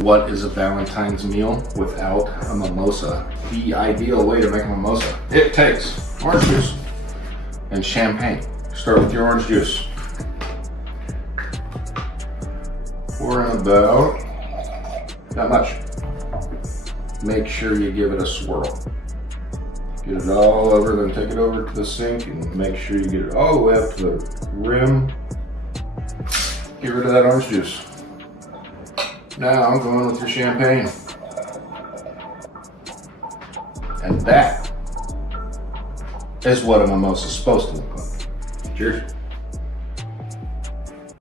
What is a Valentine's meal without a mimosa? The ideal way to make a mimosa. It takes orange juice and champagne. Start with your orange juice. Pour in about, not much. Make sure you give it a swirl. Get it all over, then take it over to the sink and make sure you get it all the way up to the rim. Get rid of that orange juice. Now I'm going with your champagne. And that is what a mimosa is supposed to look like. Cheers.